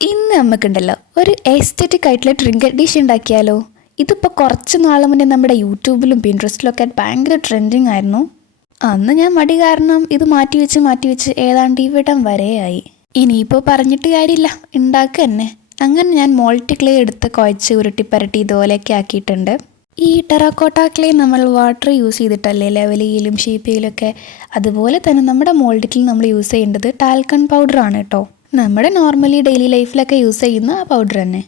ഇന്ന് നമുക്കുണ്ടല്ലോ ഒരു എസ്തെറ്റിക് ആയിട്ടുള്ള ട്രിങ്കർ ഡിഷ് ഉണ്ടാക്കിയാലോ. ഇതിപ്പോൾ കുറച്ച് നാൾ മുന്നേ നമ്മുടെ യൂട്യൂബിലും പിൻട്രസ്റ്റിലും ഒക്കെ ഭയങ്കര ട്രെൻഡിങ് ആയിരുന്നു. അന്ന് ഞാൻ മടി കാരണം ഇത് മാറ്റി വെച്ച് ഏതാണ്ട് ഇവിടം വരെയായി. ഇനിയിപ്പോൾ പറഞ്ഞിട്ട് കാര്യമില്ല, ഉണ്ടാക്കുക തന്നെ. അങ്ങനെ ഞാൻ മോൾട്ടി ക്ലേ എടുത്ത് കുഴച്ച് ഉരുട്ടിപ്പരട്ടി ഇതുപോലെയൊക്കെ ആക്കിയിട്ടുണ്ട്. ഈ ടെറാക്കോട്ട ക്ലേ നമ്മൾ വാട്ടർ യൂസ് ചെയ്തിട്ടല്ലേ ലെവൽ ചെയ്യലും ഷേപ്പ് ചെയ്യലൊക്കെ. അതുപോലെ തന്നെ നമ്മുടെ മോൾഡിക്കിൽ നമ്മൾ യൂസ് ചെയ്യേണ്ടത് ടാൽക്കൺ പൗഡറാണ് കേട്ടോ. നമ്മുടെ നോർമലി ഡെയിലി ലൈഫിലൊക്കെ യൂസ് ചെയ്യുന്ന ആ പൗഡർ തന്നെ.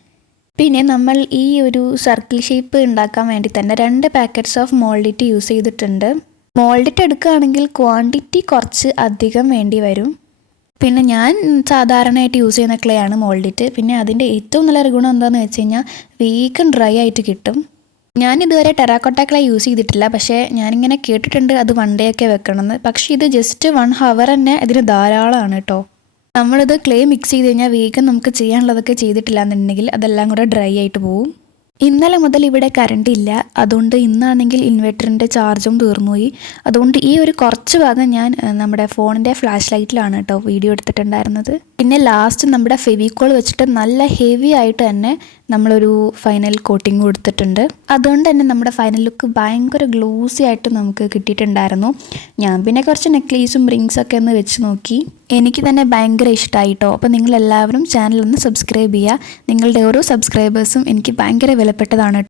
പിന്നെ നമ്മൾ ഈ ഒരു സർക്കിൾ ഷേപ്പ് ഉണ്ടാക്കാൻ വേണ്ടി തന്നെ 2 പാക്കറ്റ്സ് ഓഫ് മോൾഡിറ്റ് യൂസ് ചെയ്തിട്ടുണ്ട്. മോൾഡിറ്റ് എടുക്കുകയാണെങ്കിൽ ക്വാണ്ടിറ്റി കുറച്ച് അധികം വേണ്ടി വരും. പിന്നെ ഞാൻ സാധാരണയായിട്ട് യൂസ് ചെയ്യുന്ന ക്ലേ ആണ് മോൾഡിറ്റ്. പിന്നെ അതിൻ്റെ ഏറ്റവും നല്ലൊരു ഗുണം എന്താണെന്ന് വെച്ച് കഴിഞ്ഞാൽ വേഗം ഡ്രൈ ആയിട്ട് കിട്ടും. ഞാനിതുവരെ ടെറാക്കോട്ട ക്ലേ യൂസ് ചെയ്തിട്ടില്ല, പക്ഷേ ഞാനിങ്ങനെ കേട്ടിട്ടുണ്ട് അത് 1 ഡേ ഒക്കെ വെക്കണമെന്ന്. പക്ഷേ ഇത് ജസ്റ്റ് 1 ഹവർ തന്നെ ഇതിന് ധാരാളമാണ് കേട്ടോ. നമ്മളിത് ക്ലേ മിക്സ് ചെയ്ത് കഴിഞ്ഞാൽ വേഗം നമുക്ക് ചെയ്യാനുള്ളതൊക്കെ ചെയ്തിട്ടില്ല എന്നുണ്ടെങ്കിൽ അതെല്ലാം കൂടെ ഡ്രൈ ആയിട്ട് പോവും. ഇന്നലെ മുതൽ ഇവിടെ കറണ്ട് ഇല്ല, അതുകൊണ്ട് ഇന്നാണെങ്കിൽ ഇൻവെർട്ടറിൻ്റെ ചാർജും തീർന്നുപോയി. അതുകൊണ്ട് ഈ ഒരു കുറച്ച് ഭാഗം ഞാൻ നമ്മുടെ ഫോണിൻ്റെ ഫ്ലാഷ് ലൈറ്റിലാണ് കേട്ടോ വീഡിയോ എടുത്തിട്ടുണ്ടായിരുന്നത്. പിന്നെ ലാസ്റ്റ് നമ്മുടെ ഫെവിക്കോൾ വെച്ചിട്ട് നല്ല ഹെവി ആയിട്ട് തന്നെ നമ്മളൊരു ഫൈനൽ കോട്ടിങ് കൊടുത്തിട്ടുണ്ട്. അതുകൊണ്ട് തന്നെ നമ്മുടെ ഫൈനൽ ലുക്ക് ഭയങ്കര ഗ്ലോസി ആയിട്ട് നമുക്ക് കിട്ടിയിട്ടുണ്ടായിരുന്നു. ഞാൻ പിന്നെ കുറച്ച് നെക്ലേസും റിങ്സൊക്കെ ഒന്ന് വെച്ച് നോക്കി. എനിക്ക് തന്നെ ഭയങ്കര ഇഷ്ടമായിട്ടോ. അപ്പോൾ നിങ്ങളെല്ലാവരും ചാനലൊന്ന് സബ്സ്ക്രൈബ് ചെയ്യുക. നിങ്ങളുടെ ഓരോ സബ്സ്ക്രൈബേഴ്സും എനിക്ക് ഭയങ്കര വിലപ്പെട്ടതാണ്.